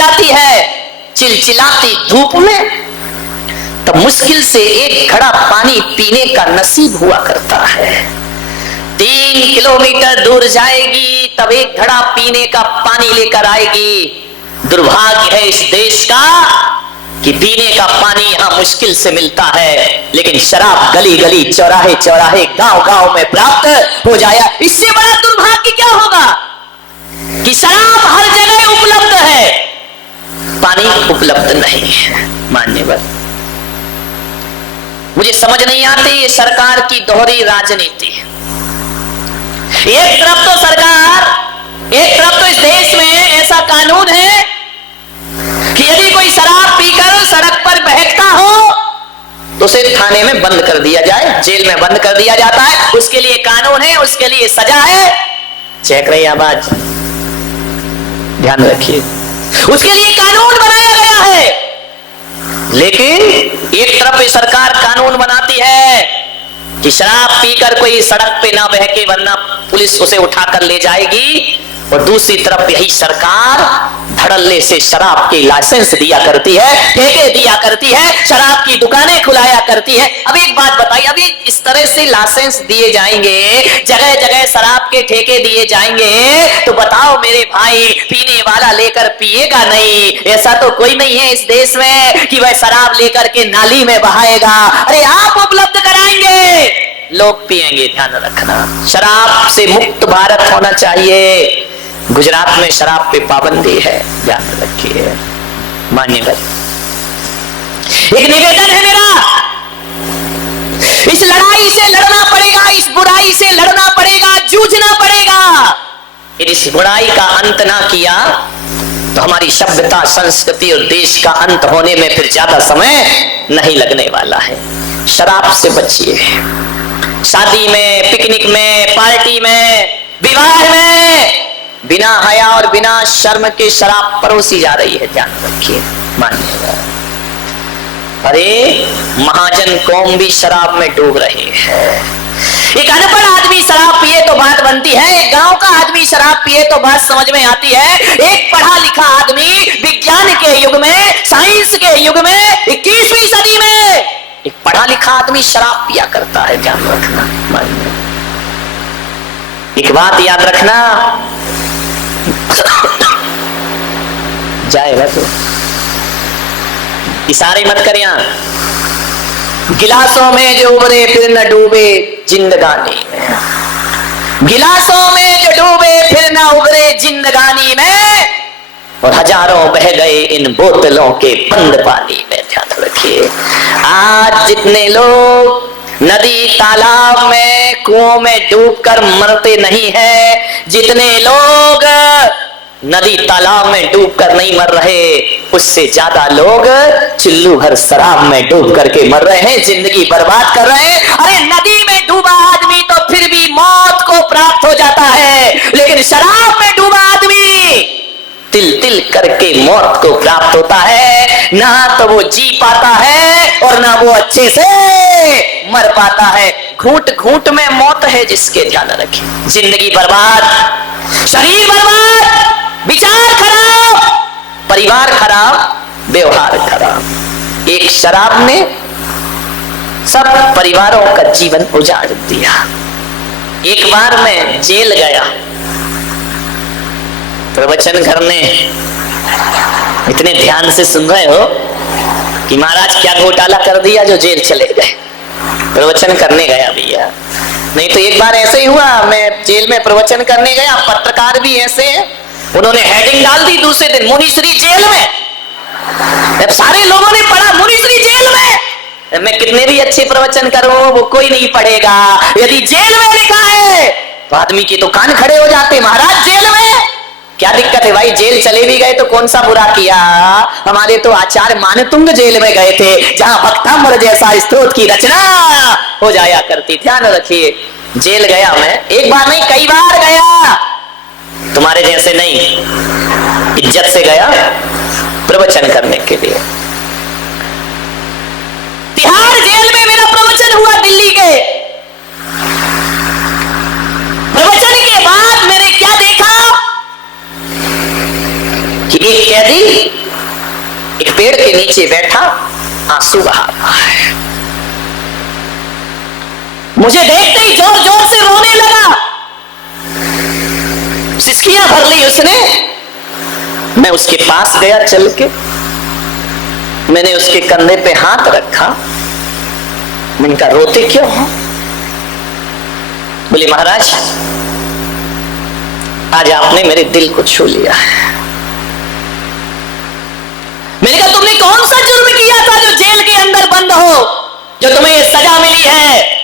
जाती है चिलचिलाती धूप में, तब मुश्किल से एक घड़ा पानी पीने का नसीब हुआ करता है। 3 किलोमीटर दूर जाएगी तब एक घड़ा पीने का पानी लेकर आएगी। दुर्भाग्य है इस देश का कि पीने का पानी यहां मुश्किल से मिलता है, लेकिन शराब गली गली चौराहे चौराहे गांव गांव में प्राप्त हो जाए। इससे बड़ा दुर्भाग्य क्या होगा कि शराब हर जगह उपलब्ध है, पानी उपलब्ध नहीं है। मान्यवर, मुझे समझ नहीं आती ये सरकार की दोहरी राजनीति। एक तरफ तो सरकार, एक तरफ तो इस देश में ऐसा कानून है कि यदि कोई शराब पीकर सड़क पर बहकता हो तो उसे थाने में बंद कर दिया जाए, जेल में बंद कर दिया जाता है। उसके लिए कानून है, उसके लिए सजा है। चेक रही आवाज, ध्यान रखिए, उसके लिए कानून बनाया गया है। लेकिन एक तरफ सरकार कानून बनाती है कि शराब पीकर कोई सड़क पे ना बहके वरना पुलिस उसे उठाकर ले जाएगी, और दूसरी तरफ यही सरकार धड़ल्ले से शराब के लाइसेंस दिया करती है, ठेके दिया करती है, शराब की दुकानें खुलाया करती है। अब एक बात बताइए, अभी इस तरह से लाइसेंस दिए जाएंगे, जगह जगह शराब के ठेके दिए जाएंगे, तो बताओ मेरे भाई, पीने वाला लेकर पिएगा नहीं? ऐसा तो कोई नहीं है इस देश में कि वह शराब लेकर के नाली में बहाएगा। अरे आप उपलब्ध कराएंगे, लोग पिएंगे। ध्यान रखना, शराब से मुक्त भारत होना चाहिए। गुजरात में शराब पे पाबंदी है, ध्यान रखिए। मान्यवर, एक निवेदन है मेरा, इस लड़ाई से लड़ना पड़ेगा, इस बुराई से लड़ना पड़ेगा, जूझना पड़ेगा। यदि इस बुराई का अंत ना किया तो हमारी सभ्यता, संस्कृति और देश का अंत होने में फिर ज्यादा समय नहीं लगने वाला है। शराब से बचिए। शादी में, पिकनिक में, पार्टी में, विवाह में बिना हया और बिना शर्म के शराब परोसी जा रही है, ध्यान रखिए। मानिएगा, अरे महाजन कौम भी शराब में डूब रही है। एक अनपढ़ आदमी शराब पिए तो बात बनती है, एक गांव का आदमी शराब पिए तो बात समझ में आती है। एक पढ़ा लिखा आदमी विज्ञान के युग में, साइंस के युग में, 21वीं सदी में एक पढ़ा लिखा आदमी शराब पिया करता है, ध्यान रखना। एक बात याद रखना, जाएगा तो इशारे मत कर। यहां गिलासों में जो उबरे फिर न डूबे जिंदगानी में, गिलासों में जो डूबे फिर न उबरे जिंदगानी में, और हजारों बह गए इन बोतलों के बंद पानी में। ध्यान रखिए, आज जितने लोग नदी तालाब में कुओं में डूबकर मरते नहीं है, जितने लोग नदी तालाब में डूबकर नहीं मर रहे, उससे ज्यादा लोग चुल्लू भर शराब में डूब करके मर रहे हैं, जिंदगी बर्बाद कर रहे हैं। अरे नदी में डूबा आदमी तो फिर भी मौत को प्राप्त हो जाता है, लेकिन शराब में डूबा आदमी तिल तिल करके मौत को प्राप्त होता है। ना तो वो जी पाता है और ना वो अच्छे से मर पाता है। घूंट घूंट में मौत है जिसके, ध्यान रखिए। जिंदगी बर्बाद, शरीर बर्बाद, विचार खराब, परिवार खराब, व्यवहार खराब। एक शराब ने सब परिवारों का जीवन उजाड़ दिया। एक बार मैं जेल गया प्रवचन करने, इतने ध्यान से सुन रहे हो कि महाराज क्या घोटाला कर दिया जो जेल चले गए। प्रवचन करने गया भैया, नहीं तो एक बार ऐसे ही हुआ, मैं जेल में प्रवचन करने गया, पत्रकार भी ऐसे हैं, उन्होंने हेडिंग डाल दी दूसरे दिन, मुनीश्री जेल में। अब सारे लोगों ने पढ़ा मुनीश्री जेल में। मैं कितने भी अच्छे प्रवचन करूं वो कोई नहीं पढ़ेगा। यदि जेल में लिखा है तो आदमी के तो कान खड़े हो जाते, महाराज जेल में क्या दिक्कत है भाई? जेल चले भी गए तो कौन सा बुरा किया। हमारे तो आचार्य मानतुंग जेल में गए थे, जहां भक्तामृत जैसा स्तोत्र की रचना हो जाया करती। ध्यान रखिए, जेल गया मैं, एक बार नहीं कई बार गया, तुम्हारे जैसे नहीं, इज्जत से गया प्रवचन करने के लिए। तिहाड़ जेल में मेरा प्रवचन हुआ दिल्ली के। प्रवचन के बाद मैंने क्या देखा कि एक कैदी के नीचे बैठा आंसू बहा रहा है। मुझे देखते ही जोर जोर से रोने लगा, सिसकियां भर ली उसने। मैं उसके पास गया चल के, मैंने उसके कंधे पे हाथ रखा। मैंने कहा रोते क्यों हो? बोले महाराज आज आपने मेरे दिल को छू लिया है। मैंने कहा तुमने कौन सा जुर्म किया था जो जेल के अंदर बंद हो, जो तुम्हें ये सजा मिली है?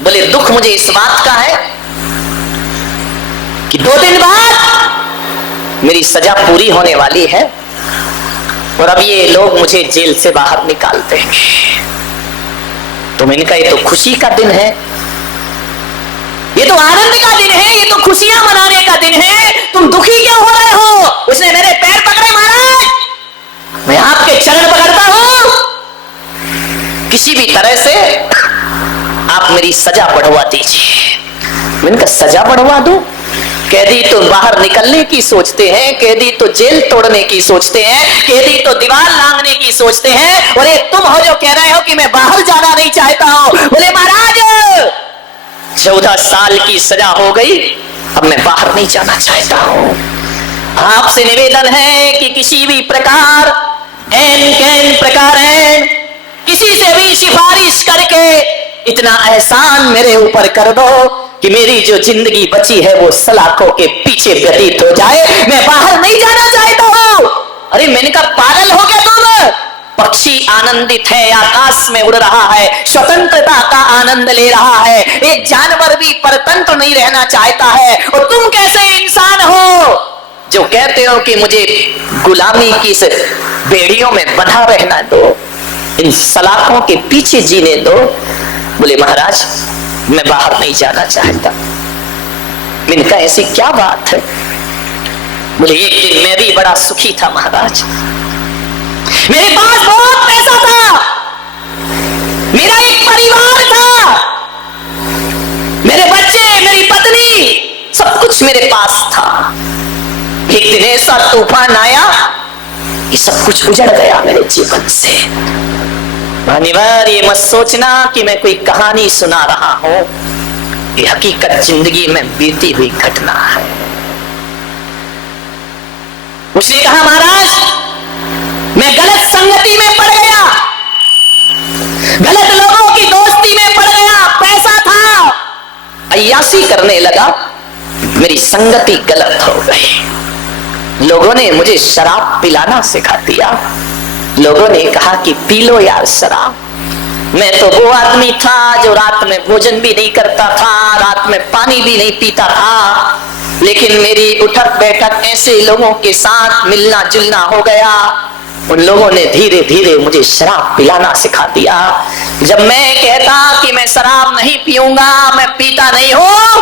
बोले दुख मुझे इस बात का है कि 2 दिन बाद मेरी सजा पूरी होने वाली है और अब ये लोग मुझे जेल से बाहर निकाल देंगे। तो मैंने कहा ये तो खुशी का दिन है, ये तो आनंद का दिन है, ये तो खुशियां मनाने का दिन है, तुम दुखी क्यों हो रहे हो? उसने मेरे पैर पकड़े, महाराज मैं आपके चरण पकड़ता हूं, किसी भी तरह से आप मेरी सजा बढ़वा दीजिए। मैंने कहा सजा बढ़वा दूं? कैदी तो बाहर निकलने की सोचते हैं, कैदी तो जेल तोड़ने की सोचते हैं, कैदी तो दीवार लांघने की सोचते हैं, और ये तुम हो जो कह रहे हो कि मैं बाहर जाना नहीं चाहता हूं। बोले महाराज 14 साल की सजा हो गई, अब मैं बाहर नहीं जाना चाहता हूं। आपसे निवेदन है कि किसी भी प्रकार ऐन प्रकार किसी से भी सिफारिश करके इतना एहसान मेरे ऊपर कर दो कि मेरी जो जिंदगी बची है वो सलाखों के पीछे व्यतीत हो जाए, मैं बाहर नहीं जाना चाहता हूं। अरे मैंने कहा पागल हो गया तुम? पक्षी आनंदित है, आकाश में उड़ रहा है, स्वतंत्रता का आनंद ले रहा है, एक जानवर भी परतंत्र नहीं रहना चाहता है, और तुम कैसे इंसान हो जो कहते हो कि मुझे गुलामी की इस बेड़ियों में बंधा रहना दो, इन सलाखों के पीछे जीने दो। बोले महाराज मैं बाहर नहीं जाना चाहता। मैंने कहा ऐसी क्या बात है? बोले एक दिन मैं भी बड़ा सुखी था महाराज, मेरे पास बहुत पैसा था, मेरा एक परिवार था, मेरे बच्चे, मेरी पत्नी, सब कुछ मेरे पास था। एक दिन ऐसा तूफान आया कि सब कुछ उजड़ गया मेरे जीवन से। अनिवार्य ये मत सोचना कि मैं कोई कहानी सुना रहा हूं, ये हकीकत जिंदगी में बीती हुई घटना है। उसने कहा महाराज मैं गलत संगति में पड़ गया, गलत लोगों की दोस्ती में पड़ गया, पैसा था, अय्यासी करने लगा, मेरी संगति गलत हो गई। लोगों ने मुझे शराब पिलाना सिखा दिया, लोगों ने कहा कि पी लो यार शराब। मैं तो वो आदमी था जो रात में भोजन भी नहीं करता था, रात में पानी भी नहीं पीता था, लेकिन मेरी उठक बैठक ऐसे लोगों के साथ मिलना जुलना हो गया, उन लोगों ने धीरे धीरे मुझे शराब पिलाना सिखा दिया। जब मैं कहता कि मैं शराब नहीं पीऊंगा, मैं पीता नहीं हूं,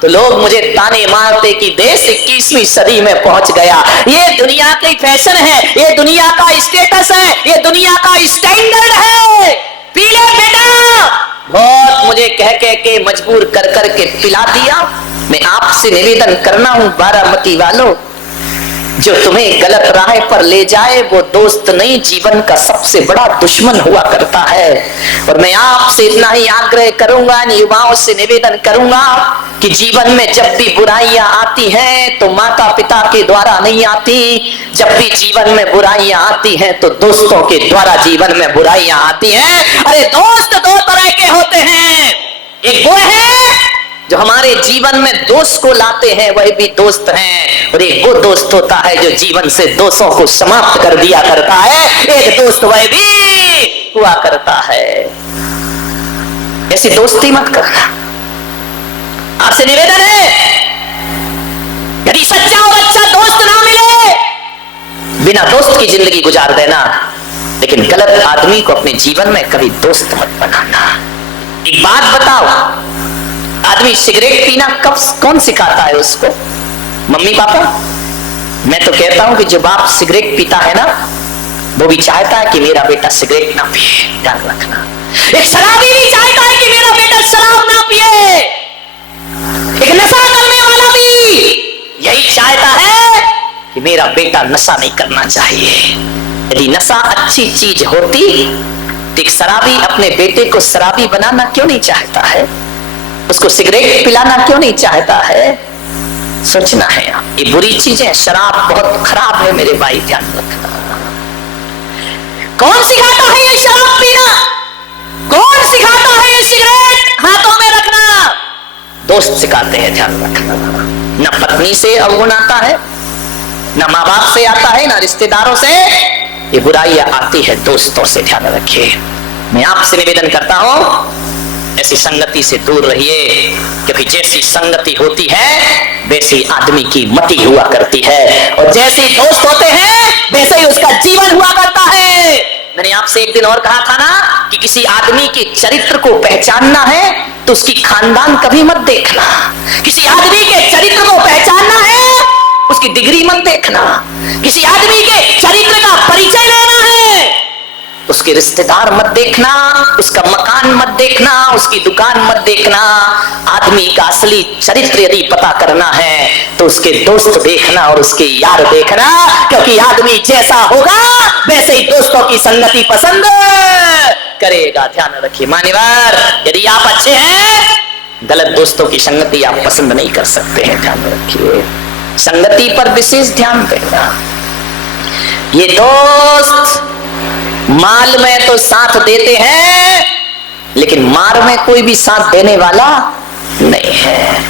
तो लोग मुझे ताने मारते कि देश 21वीं सदी में पहुंच गया, ये दुनिया की फैशन है, ये दुनिया का स्टेटस है, ये दुनिया का स्टैंडर्ड है, पी ले बेटा। बहुत मुझे कह के मजबूर कर के पिला दिया। मैं आपसे निवेदन करना हूं बारामती वालों, जो तुम्हें गलत राह पर ले जाए वो दोस्त नहीं, जीवन का सबसे बड़ा दुश्मन हुआ करता है। और मैं आपसे इतना ही आग्रह करूंगा, युवाओं से निवेदन करूंगा कि जीवन में जब भी बुराइयां आती हैं तो माता पिता के द्वारा नहीं आती, जब भी जीवन में बुराइयां आती हैं तो दोस्तों के द्वारा जीवन में बुराइयां आती हैं। अरे दोस्त 2 तरह के होते हैं, एक वो है जो हमारे जीवन में दोष को लाते हैं, वह भी दोस्त हैं, और एक वो दोस्त होता है जो जीवन से दोषों को समाप्त कर दिया करता है, एक दोस्त वह भी हुआ करता है। ऐसी दोस्ती मत करना। आपसे निवेदन है, यदि सच्चा और अच्छा दोस्त ना मिले, बिना दोस्त की जिंदगी गुजार देना, लेकिन गलत आदमी को अपने जीवन में कभी दोस्त मत बनाना। एक बात बताओ, आदमी सिगरेट पीना कौन सिखाता है उसको? Mummy papa? मैं तो कहता हूं कि जो बाप सिगरेट पीता है ना, वो भी चाहता है कि मेरा बेटा सिगरेट ना पिए, ध्यान रखना। एक शराबी भी चाहता है कि मेरा बेटा शराब ना पिए, एक नशा करने वाला भी यही चाहता है कि मेरा बेटा नशा नहीं करना चाहिए। यदि नशा अच्छी चीज होती तो एक शराबी अपने बेटे को शराबी बनाना क्यों नहीं चाहता है? उसको सिगरेट पिलाना क्यों नहीं चाहता है? सोचना है। ये बुरी चीजें, शराब बहुत खराब है मेरे भाई, ध्यान रखना। कौन सिखाता है ये शराब पीना? कौन सिखाता है ये सिगरेट हाथों में रखना? दोस्त सिखाते हैं, ध्यान रखना। न पत्नी से अवगुण आता है, न माँ बाप से आता है, न रिश्तेदारों से। ये बुराइयां आती है दोस्तों से, ध्यान रखिए। मैं आपसे निवेदन करता हूं ऐसी संगति से दूर रहिए, क्योंकि जैसी संगति होती है वैसी आदमी की मति हुआ करती है, और जैसे दोस्त होते हैं वैसे ही उसका जीवन हुआ करता है। मैंने आपसे एक दिन और कहा था ना कि किसी आदमी के चरित्र को पहचानना है तो उसकी खानदान कभी मत देखना। किसी आदमी के चरित्र को पहचानना है, उसकी डिग्री मत देखना। किसी आदमी के चरित्र का परिचय लेना है, उसके रिश्तेदार मत देखना, उसका मकान मत देखना, उसकी दुकान मत देखना। आदमी का असली चरित्र यदि पता करना है तो उसके दोस्त देखना और उसके यार देखना, क्योंकि आदमी जैसा होगा वैसे ही दोस्तों की संगति पसंद करेगा। ध्यान रखिए मान्यवर, यदि आप अच्छे हैं, गलत दोस्तों की संगति आप पसंद नहीं कर सकते हैं। ध्यान रखिए, संगति पर विशेष ध्यान देना। ये दोस्त माल में तो साथ देते हैं, लेकिन मार में कोई भी साथ देने वाला नहीं है।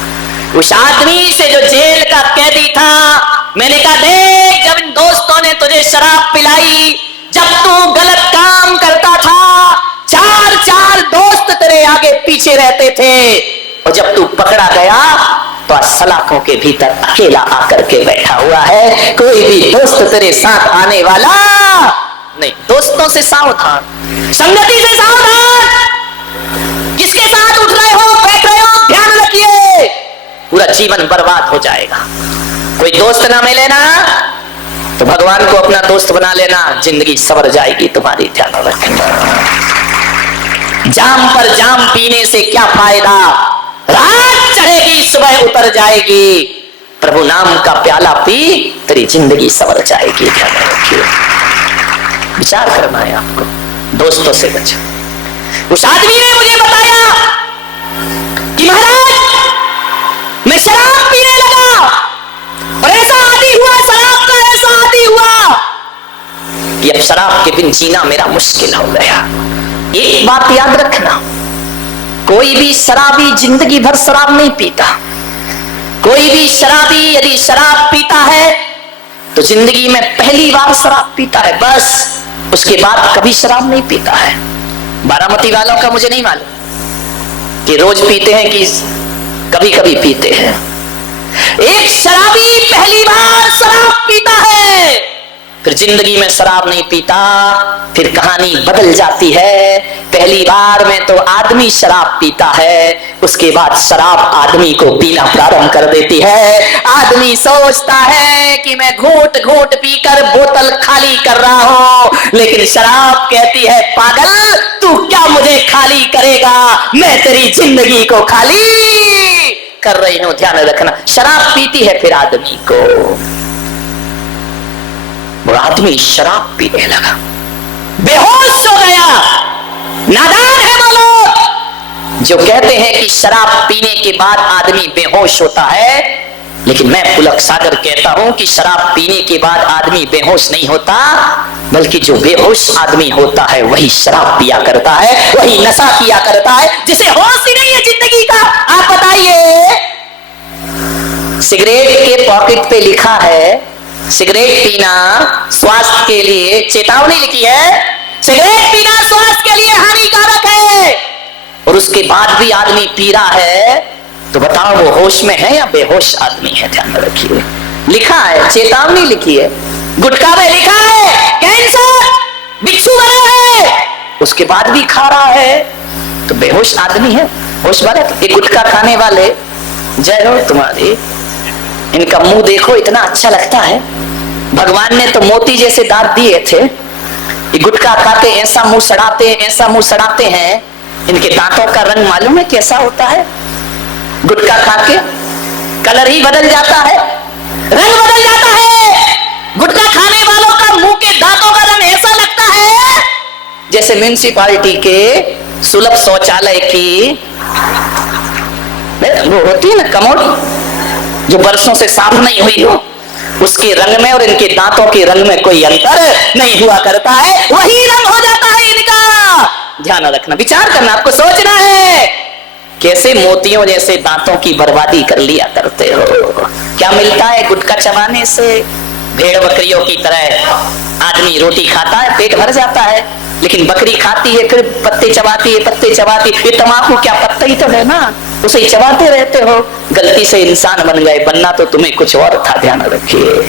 उस आदमी से जो जेल का कैदी था, मैंने कहा देख, जब इन दोस्तों ने तुझे शराब पिलाई, जब तू गलत काम करता था, चार चार दोस्त तेरे आगे पीछे रहते थे, और जब तू पकड़ा गया तो सलाखों के भीतर अकेला आकर के बैठा हुआ है। कोई भी दोस्त तेरे साथ आने वाला नहीं। दोस्तों से सावधान, संगति से सावधान। किसके साथ उठ रहे हो, बैठ रहे हो, ध्यान रखिए, पूरा जीवन बर्बाद हो जाएगा। कोई दोस्त ना मिले ना तो भगवान को अपना दोस्त बना लेना, जिंदगी संवर जाएगी तुम्हारी। ध्यान रखना, जाम पर जाम पीने से क्या फायदा, रात चढ़ेगी सुबह उतर जाएगी। प्रभु नाम का प्याला पी, तेरी जिंदगी संवर जाएगी। ध्यान रखिए, विचार करना है आपको, दोस्तों से बचो। उस आदमी ने मुझे बताया कि महाराज मैं शराब पीने लगा और ऐसा आदी हुआ, शराब का ऐसा आदी हुआ कि अब शराब के बिन जीना मेरा मुश्किल हो गया। एक बात याद रखना, कोई भी शराबी जिंदगी भर शराब नहीं पीता। कोई भी शराबी यदि शराब पीता है तो जिंदगी में पहली बार शराब पीता है, बस। उसके बाद कभी शराब नहीं पीता है। बारामती वालों का मुझे नहीं मालूम कि रोज पीते हैं कि कभी कभी पीते हैं। एक शराबी पहली बार शराब पीता है, फिर जिंदगी में शराब नहीं पीता, फिर कहानी बदल जाती है। पहली बार में तो आदमी शराब पीता है, उसके बाद शराब आदमी को पीना प्रारंभ कर देती है। आदमी सोचता है कि मैं घूंट घूंट पीकर बोतल खाली कर रहा हूं, लेकिन शराब कहती है पागल, तू क्या मुझे खाली करेगा, मैं तेरी जिंदगी को खाली कर रही हूं। ध्यान रखना, शराब पीती है फिर आदमी को। वो आदमी शराब पीने लगा, बेहोश हो गया। नादान है वो लोग जो कहते हैं कि शराब पीने के बाद आदमी बेहोश होता है, लेकिन मैं पुलक सागर कहता हूं कि शराब पीने के बाद आदमी बेहोश नहीं होता, बल्कि जो बेहोश आदमी होता है वही शराब पिया करता है, वही नशा किया करता है, जिसे होश ही नहीं है जिंदगी का। आप बताइए, सिगरेट के पॉकेट पे लिखा है सिगरेट पीना स्वास्थ्य के लिए, चेतावनी लिखी है सिगरेट पीना स्वास्थ्य के लिए हानिकारक है, और उसके बाद भी आदमी पी रहा है, तो बताओ वो होश में है या बेहोश आदमी है? ध्यान रखिए, लिखा है, चेतावनी लिखी है। गुटखा में लिखा है कैंसर, बिच्छू बना है, उसके बाद भी खा रहा है, तो बेहोश आदमी है, होश वाले। तो ये गुटखा खाने वाले, जय हो तुम्हारी, इनका मुंह देखो इतना अच्छा लगता है, भगवान ने तो मोती जैसे दांत दिए थे, ये गुटखा खा के ऐसा मुंह सड़ाते, ऐसा मुंह सड़ाते हैं। इनके दांतों का रंग मालूम है कैसा होता है? गुटखा खा के कलर ही बदल जाता है, रंग बदल जाता है। गुटखा खाने वालों का मुंह के दांतों का रंग जैसे म्यूनिसिपालिटी के सुलभ शौचालय की वो होती है ना कमोड, जो बरसों से साफ नहीं हुई हो, उसके रंग में और इनके दांतों के रंग में कोई अंतर नहीं हुआ करता है, वही रंग हो जाता है इनका। ध्यान रखना, विचार करना, आपको सोचना है कैसे मोतियों जैसे दांतों की बर्बादी कर लिया करते हो। क्या मिलता है गुटखा चबाने से? भेड़ बकरियों की तरह आदमी रोटी खाता है, पेट भर जाता है, लेकिन बकरी खाती है, फिर पत्ते चबाती है, पत्ते चबाती। ये तम्बाकू क्या पत्ता ही तो है ना, उसे ही चबाते रहते हो। गलती से इंसान बन गए, बनना तो तुम्हें कुछ और था, ध्यान रखिए।